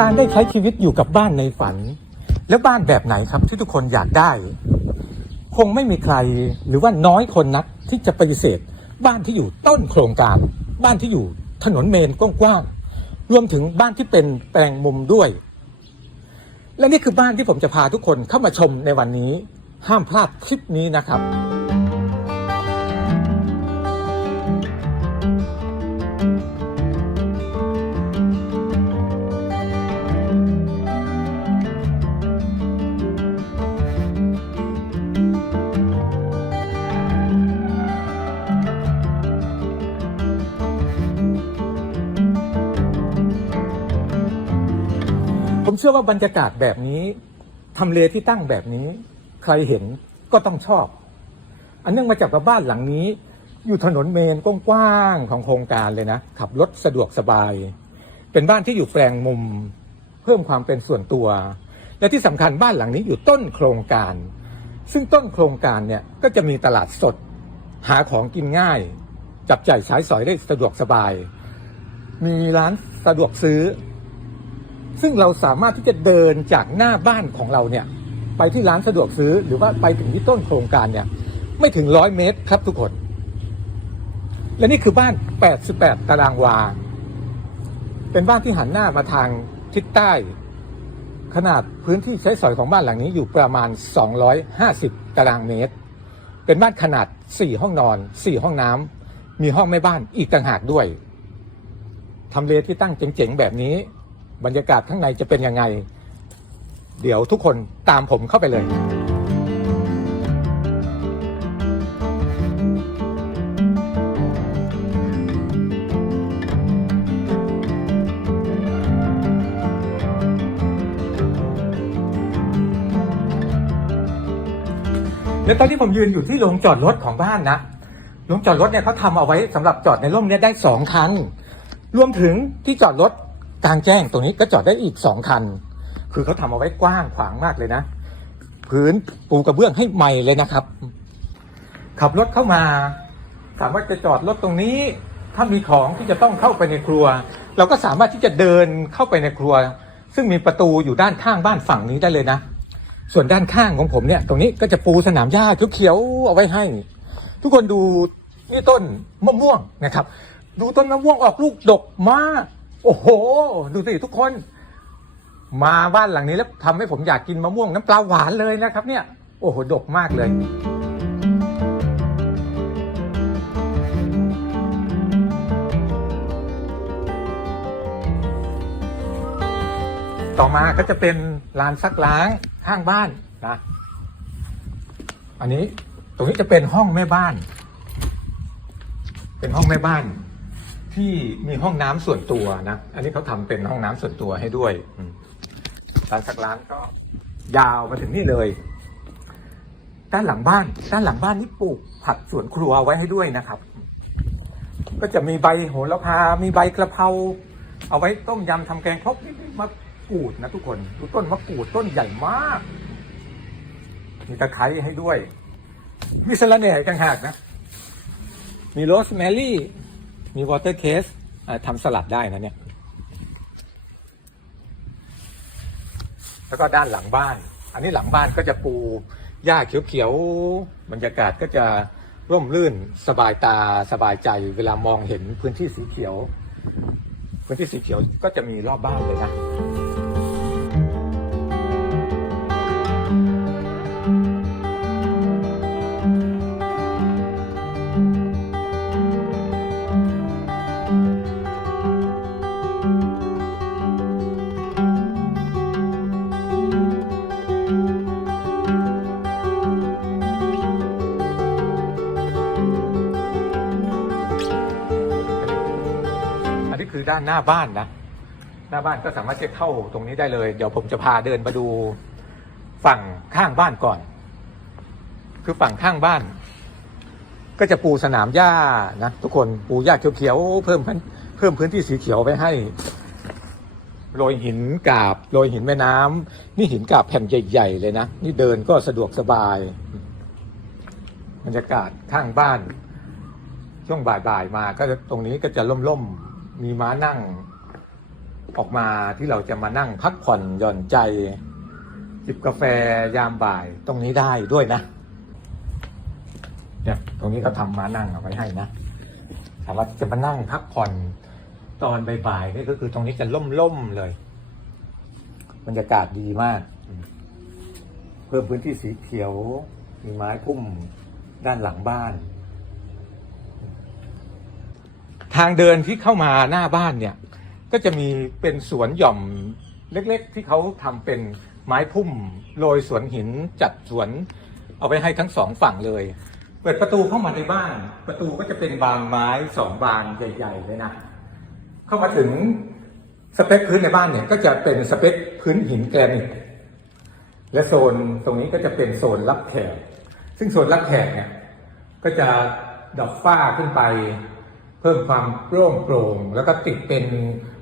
การได้ใช้ชีวิตอยู่กับบ้านในฝัน แล้วบ้านแบบไหนครับที่ทุกคนอยากได้ คงไม่มีใครหรือว่าน้อยคนนักที่จะปฏิเสธ บ้านที่อยู่ต้นโครงการ บ้านที่อยู่ถนนเมนกว้างๆรวมถึงบ้านที่เป็นแปลงมุมด้วย และนี่คือบ้านที่ผมจะพาทุกคนเข้ามาชมในวันนี้ ห้ามพลาดคลิปนี้นะครับ เชื่อว่าบรรยากาศแบบนี้ทำเลที่ตั้งแบบนี้ ใครเห็นก็ต้องชอบ อันเนื่องมาจากว่าบ้านหลังนี้ อยู่ถนนเมนกว้างๆของโครงการเลยนะ ขับรถสะดวกสบาย เป็นบ้านที่อยู่แปลงมุม เพิ่มความเป็นส่วนตัว และที่สำคัญบ้านหลังนี้อยู่ต้นโครงการ ซึ่งต้นโครงการเนี่ยก็จะมีตลาดสด หาของกินง่าย จับจ่ายใช้สอยได้สะดวกสบาย มีร้านสะดวกซื้อ ซึ่งเราสามารถที่จะเดินจากหน้าบ้านของเราเนี่ยไปที่ร้านสะดวกซื้อหรือว่าไปถึงที่ต้นโครงการเนี่ยไม่ถึงร้อยเมตรครับทุกคน และนี่คือบ้าน 88 ตารางวา เป็นบ้านที่หันหน้ามาทางทิศใต้ ขนาดพื้นที่ใช้สอยของบ้านหลังนี้อยู่ประมาณ 250 ตารางเมตร เป็นบ้านขนาด 4 ห้องนอน 4 ห้องน้ำมีห้องแม่บ้านอีกต่างหากด้วยทำเลที่ตั้งเจ๋งๆแบบนี้ บรรยากาศข้างในจะเป็นยังไง เดี๋ยวทุกคนตามผมเข้าไปเลยและตอนที่ผมยืนอยู่ที่โรงจอดรถของบ้านนะโรงจอดรถเนี่ยเขาทำเอาไว้สำหรับจอดในร่มเนี่ยได้สองคัน รวมถึงที่จอดรถ กลางแจ้งตรงนี้ก็จอดได้อีกสองคัน คือเขาทำเอาไว้กว้างขวางมากเลยนะ พื้นปูกระเบื้องให้ใหม่เลยนะครับ ขับรถเข้ามาถามว่าจะจอดรถตรงนี้ ถ้ามีของที่จะต้องเข้าไปในครัว เราก็สามารถที่จะเดินเข้าไปในครัว ซึ่งมีประตูอยู่ด้านข้างบ้านฝั่งนี้ได้เลยนะ ส่วนด้านข้างของผมเนี่ย ตรงนี้ก็จะปูสนามหญ้าเขียวๆเอาไว้ให้ ทุกคนดูนี่ต้นมะม่วงนะครับ ดูต้นมะม่วงออกลูกดกมาก โอ้โห ดูสิทุกคน มาบ้านหลังนี้แล้วทำให้ผมอยากกินมะม่วงน้ำปลาหวานเลยนะครับ เนี่ย โอ้โห ดกมากเลย ต่อมาก็จะเป็นลานซักล้างข้างบ้านนะ อันนี้ตรงนี้จะเป็นห้องแม่บ้าน เป็นห้องแม่บ้าน ที่มีห้องน้ำส่วนตัวนะ อันนี้เขาทำเป็นห้องน้ำส่วนตัวให้ด้วยอืมลานซักล้างก็ ยาวมาถึงนี่เลย ด้านหลังบ้าน ด้านหลังบ้านนี่ปลูกผักสวนครัวไว้ให้ด้วยนะครับ ก็จะมีใบโหระพา มีใบกระเพรา เอาไว้ต้มยำทำแกงครกนี่มะกรูดนะทุกคน ดูต้นมะกรูดต้นใหญ่มาก มีตะไคร้ให้ด้วย มีสะระแหน่อีกต่างหากนะ มีโรสแมรี่ มีวอเตอร์เคสทำสลัดได้นะเนี่ย แล้วก็ด้านหลังบ้าน อันนี้หลังบ้านก็จะปูหญ้าเขียวๆ บรรยากาศก็จะร่มรื่นสบายตาสบายใจ เวลามองเห็นพื้นที่สีเขียว พื้นที่สีเขียวก็จะมีรอบบ้านเลยนะ คือด้านหน้าบ้านนะ หน้าบ้านก็สามารถจะเข้าตรงนี้ได้เลย เดี๋ยวผมจะพาเดินมาดูฝั่งข้างบ้านก่อน คือฝั่งข้างบ้าน ก็จะปูสนามหญ้านะทุกคนปูหญ้าเขียวๆเพิ่มพื้นเพิ่มพื้นที่สีเขียวไปให้โรยหินกาบโรยหินแม่น้ำนี่หินกาบแผ่นใหญ่ๆเลยนะ นี่เดินก็สะดวกสบายบรรยากาศข้างบ้าน ช่วงบ่ายๆมาก็ตรงนี้ก็จะล่มๆ มีม้านั่ง ออกมาที่เราจะมานั่งพักผ่อนหย่อนใจ จิบกาแฟยามบ่ายตรงนี้ได้ด้วยนะเนี่ยตรงนี้ก็ทำม้านั่งเอาไว้ให้นะสามารถจะมานั่งพักผ่อนตอนบ่ายๆนี่ก็คือตรงนี้จะล่มๆเลยบรรยากาศดีมาก เพิ่มพื้นที่สีเขียว มีไม้พุ่มด้านหลังบ้าน ทางเดินที่เข้ามาหน้าบ้านเนี่ย ก็จะมีเป็นสวนหย่อมเล็กๆ ที่เขาทำเป็นไม้พุ่มโรยสวนหินจัดสวน เอาไว้ให้ทั้งสองฝั่งเลย เปิดประตูเข้ามาในบ้าน ประตูก็จะเป็นบานไม้สองบานใหญ่ๆเลยนะเข้ามาถึงสเปคพื้นในบ้านเนี่ยก็จะเป็นสเปคพื้นหินแกรนิตและโซนตรงนี้ก็จะเป็นโซนรับแขกซึ่งโซนรับแขกเนี่ยก็จะดอกฝ้าขึ้นไป เพิ่มความโปร่งโปร่ง แล้วก็ติดเป็น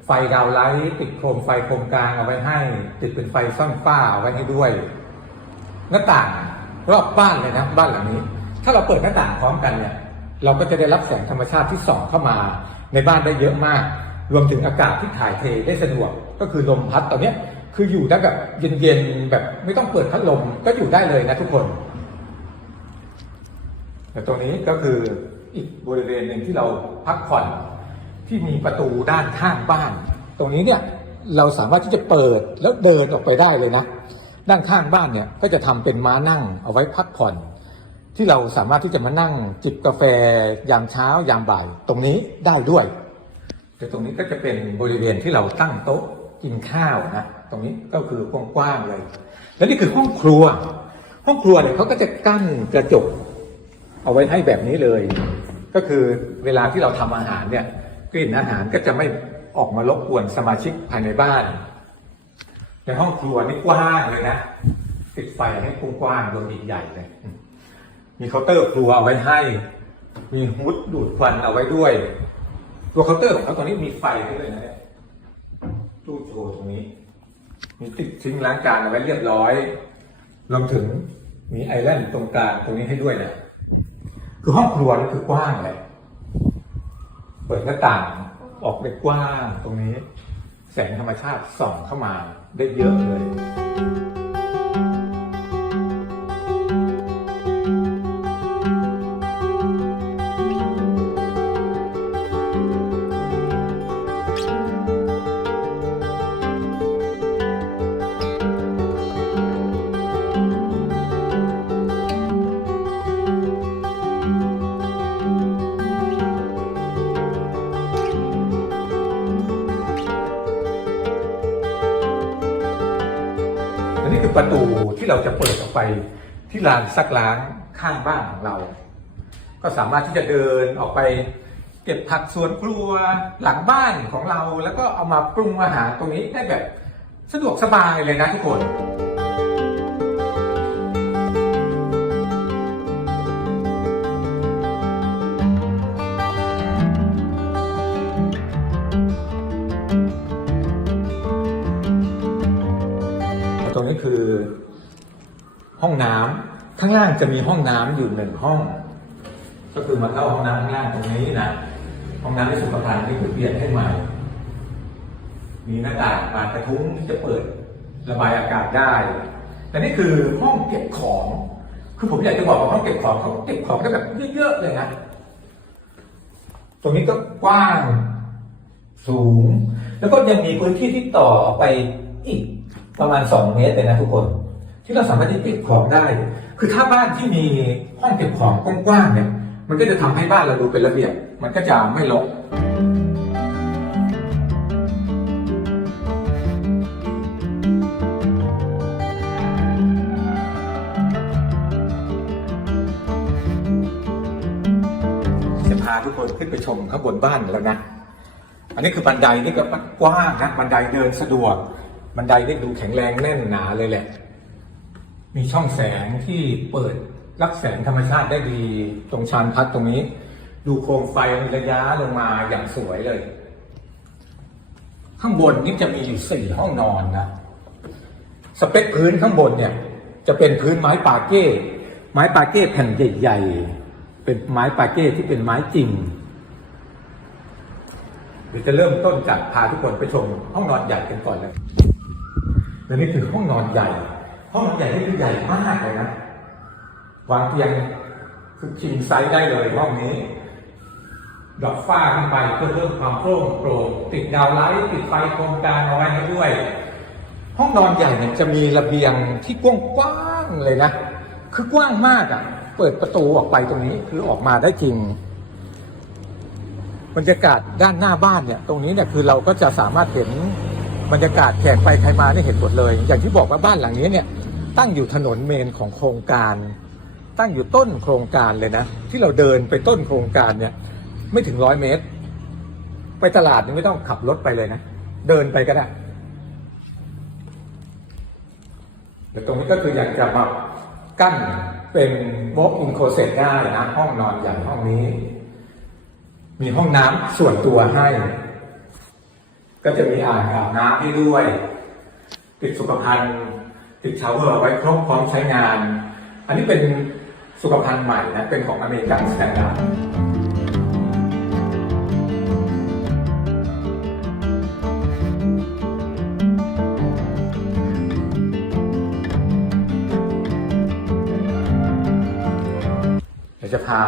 ไฟดาวไลท์ติดโคมไฟโคมกลางเอาไว้ให้ ติดเป็นไฟซ่อนฝ้าเอาไว้ให้ด้วย หน้าต่างรอบบ้านเลยนะบ้านหลังนี้ ถ้าเราเปิดหน้าต่างพร้อมกันเนี่ยเราก็จะได้รับแสงธรรมชาติที่ส่องเข้ามา ในบ้านได้เยอะมาก รวมถึงอากาศที่ถ่ายเทได้สะดวก ก็คือลมพัดตอนนี้คืออยู่ได้แบบเย็นๆแบบไม่ต้องเปิดพัดลมก็อยู่ได้เลยนะทุกคน แต่ตรงนี้ก็คือ อีกบริเวณหนึ่งที่เราพักผ่อนที่มีประตูด้านข้างบ้าน ตรงนี้เนี่ยเราสามารถที่จะเปิดแล้วเดินออกไปได้เลยนะ ด้านข้างบ้านเนี่ยก็จะทำเป็นม้านั่งเอาไว้พักผ่อน ที่เราสามารถที่จะมานั่งจิบกาแฟ ยามเช้ายามบ่าย ตรงนี้ได้ด้วยแต่ตรงนี้ก็จะเป็นบริเวณที่เราตั้งโต๊ะกินข้าวนะตรงนี้ก็คือกว้างๆเลย และนี่คือห้องครัว ห้องครัวเนี่ยเขาก็จะกั้นกระจกเอาไว้ให้แบบนี้เลย ก็คือเวลาที่เราทำอาหารเนี่ยกลิ่นอาหารก็จะไม่ออกมารบกวนสมาชิกภายในบ้าน ในห้องครัวนี่กว้างเลยนะติดไฟให้กว้างๆโดยใหญ่เลย มีเคาน์เตอร์ครัวเอาไว้ให้ มีฮุดดูดควันเอาไว้ด้วย ตัวเคาน์เตอร์ของเขาตอนนี้มีไฟให้ด้วยนะเนี่ยตู้โชว์ตรงนี้ มีติดซิงล้างจานเอาไว้เรียบร้อยรวมถึงมีไอแลนด์ตรงกลางตรงนี้ให้ด้วยนะ คือห้องครัวนี่คือกว้างเลย เปิดหน้าต่างออกไปกว้างตรงนี้ แสงธรรมชาติส่องเข้ามาได้เยอะเลย ประตูที่เราจะเปิดออกไปที่ลานซักล้างข้างบ้านของเรา ก็สามารถที่จะเดินออกไป เก็บผักสวนครัวหลังบ้านของเรา แล้วก็เอามาปรุงอาหารตรงนี้ได้แบบสะดวกสบายเลยนะทุกคน คือห้องน้ำข้างล่างจะมีห้องน้ำอยู่หนึ่งห้อง ก็คือมาเข้าห้องน้ำข้างล่างตรงนี้นะห้องน้ำในสุขภัณฑ์ที่คือเปลี่ยนให้ใหม่ มีหน้าต่างบานกระทุ้งที่จะเปิดระบายอากาศได้ แต่นี่คือห้องเก็บของ คือผมอยากจะบอกว่าห้องเก็บของเขาเก็บของได้แบบเยอะๆเลยนะตรงนี้ก็กว้างสูง แล้วก็ยังมีพื้นที่ที่ต่อไปอีก ประมาณ 2 เมตรเลยนะทุกคน ที่เราสามารถที่เก็บของได้ คือถ้าบ้านที่มีห้องเก็บของกว้างๆเนี่ย มันก็จะทำให้บ้านเราดูเป็นระเบียบ มันก็จะไม่รกจะพาทุกคนขึ้นไปชมข้างบนบ้านแล้วนะ อันนี้คือบันไดนี่ก็กว้างนะ บันไดเดินสะดวก บันไดนี่ดูแข็งแรงแน่นหนาเลยแหละ มีช่องแสงที่เปิดรับแสงธรรมชาติได้ดีตรงชานพัดตรงนี้ ดูโคมไฟมีระยะลงมาอย่างสวยเลย ข้างบนนี่จะมีอยู่สี่ห้องนอนนะสเปคพื้นข้างบนเนี่ย จะเป็นพื้นไม้ปาเก้ ไม้ปาเก้แผ่นใหญ่ๆเป็นไม้ปาเก้ที่เป็นไม้จริงเดี๋ยวจะเริ่มต้นจากพาทุกคนไปชมห้องนอนใหญ่กันก่อนเลย และนี่คือห้องนอนใหญ่ ห้องนอนใหญ่นี่คือใหญ่มากเลยนะวางเตียงคือคิงไซส์ได้เลยห้องนี้ดอกฟ้าขึ้นไปเพื่อเพิ่มความโปร่งโปร่งติดดาวไลท์ติดไฟโครงการเอาไว้ให้ด้วย ห้องนอนใหญ่เนี่ยจะมีระเบียงที่กว้างๆเลยนะ คือกว้างมากอะ่ะ เปิดประตูออกไปตรงนี้คือออกมาได้จริงบรรยากาศด้านหน้าบ้านเนี่ย ตรงนี้เนี่ยคือเราก็จะสามารถเห็น บรรยากาศแขกไปใครมาได้เห็นหมดเลย อย่างที่บอกว่าบ้านหลังนี้เนี่ยตั้งอยู่ถนนเมนของโครงการ ตั้งอยู่ต้นโครงการเลยนะ ที่เราเดินไปต้นโครงการเนี่ย ไม่ถึงร้อยเมตร ไปตลาดนี่ไม่ต้องขับรถไปเลยนะ เดินไปก็ได้แต่ตรงนี้ก็คืออยากจะมากั้นเป็น walk in closet ได้นะ ห้องนอนใหญ่ห้องนี้ มีห้องน้ำส่วนตัวให้ ก็จะมีอ่างอาบน้ำให้ด้วย ติดสุขภัณฑ์ติดชาวเวอร์ไว้ครบพร้อมใช้งาน อันนี้เป็นสุขภัณฑ์ใหม่นะ เป็นของอเมริกันสแตนดาร์ดเดี๋ยวจะพา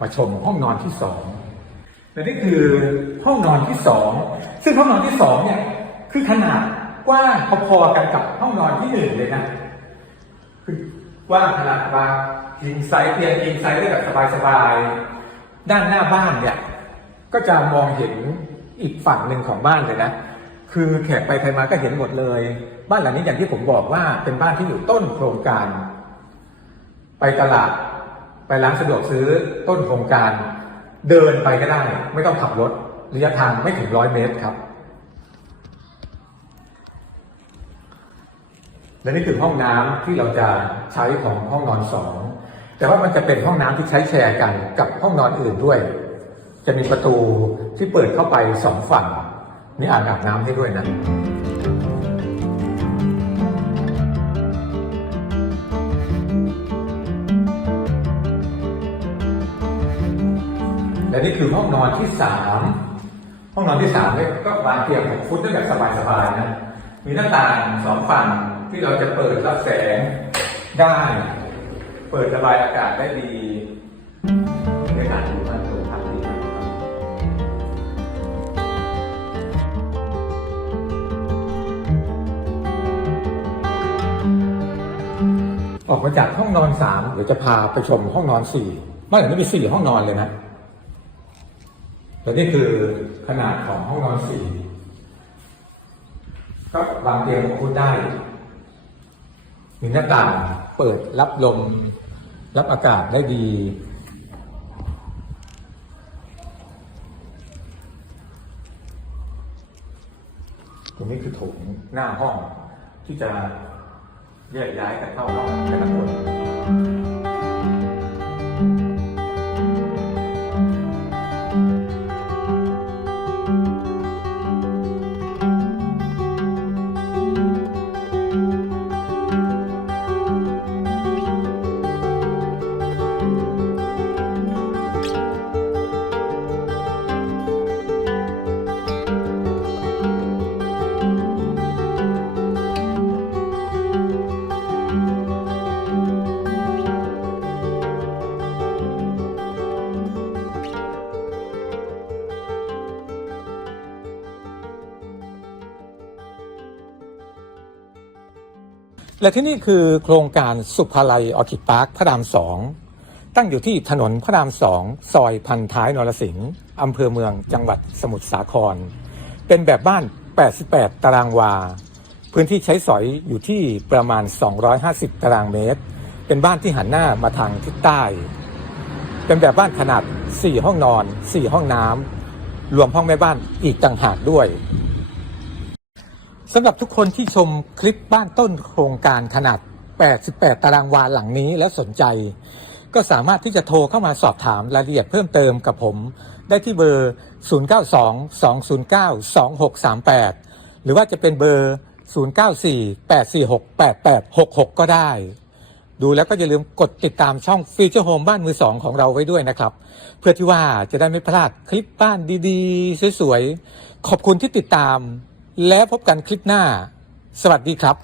มาชมห้องนอนที่สอง และนี่คือห้องนอนที่สองซึ่งห้องนอนที่สองเนี่ยคือขนาดกว้างพอๆกันกับห้องนอนที่หนึ่งเลยนะคือกว้างขนาดบางทิงไซส์เตียงทิงไซส์ได้แบบสบายๆด้านหน้าบ้านเนี่ยก็จะมองเห็นอีกฝั่งหนึ่งของบ้านเลยนะ คือแขกไปใครมาก็เห็นหมดเลย บ้านหลังนี้อย่างที่ผมบอกว่าเป็นบ้านที่อยู่ต้นโครงการ ไปตลาด ไปร้านสะดวกซื้อต้นโครงการ เดินไปก็ได้ ไม่ต้องขับรถระยะทางไม่ถึงร้อยเมตรครับ และนี่คือห้องน้ำที่เราจะใช้ของห้องนอนสองแต่ว่ามันจะเป็นห้องน้ำที่ใช้แชร์กันกับห้องนอนอื่นด้วย จะมีประตูที่เปิดเข้าไปสองฝั่งมีอ่างอาบน้ำให้ด้วยนะ และนี่คือห้องนอนที่สามห้องนอนที่สามเนี่ยก็วางเตียงหกฟุตได้แบบสบายๆนะมีหน้าต่างสองฝั่งที่เราจะเปิดรับแสงได้ เปิดระบายอากาศได้ดีบรรยากาศดีมากเลยครับดีมากครับออกมาจากห้องนอนสามเดี๋ยวจะพาไปชมห้องนอนสี่บ้านหลังนี้มีสี่ห้องนอนเลยนะ แต่นี่คือขนาดของห้องนอนสี่ก็วางเตียงของคุณได้มีหน้าต่างเปิดรับลม รับอากาศได้ดี ตรงนี้คือโถงหน้าห้องที่จะแยกย้ายกันเข้าห้องแต่ละคน และที่นี่คือโครงการสุภาลัยออคิดพาร์คพระรามสองตั้งอยู่ที่ถนนพระรามสองซอยพันท้ายนรสิงห์อำเภอเมืองจังหวัดสมุทรสาคร เป็นแบบบ้าน 88 ตารางวา พื้นที่ใช้สอยอยู่ที่ประมาณ 250 ตารางเมตร เป็นบ้านที่หันหน้ามาทางทิศใต้ เป็นแบบบ้านขนาด 4 ห้องนอน 4 ห้องน้ำรวมห้องแม่บ้านอีกต่างหากด้วย สำหรับทุกคนที่ชมคลิปบ้านต้นโครงการขนาด 88 ตารางวาหลังนี้และสนใจ ก็สามารถที่จะโทรเข้ามาสอบถามรายละเอียดเพิ่มเติมกับผม ได้ที่เบอร์ 092-209-2638 หรือว่าจะเป็นเบอร์ 094-846-8866 ก็ได้ ดูแล้วก็อย่าลืมกดติดตามช่องฟีเจอร์โฮมบ้านมือสองของเราไว้ด้วยนะครับ เพื่อที่ว่าจะได้ไม่พลาดคลิปบ้านดีๆ สวยๆ ขอบคุณที่ติดตาม แล้วพบกันคลิปหน้า สวัสดีครับ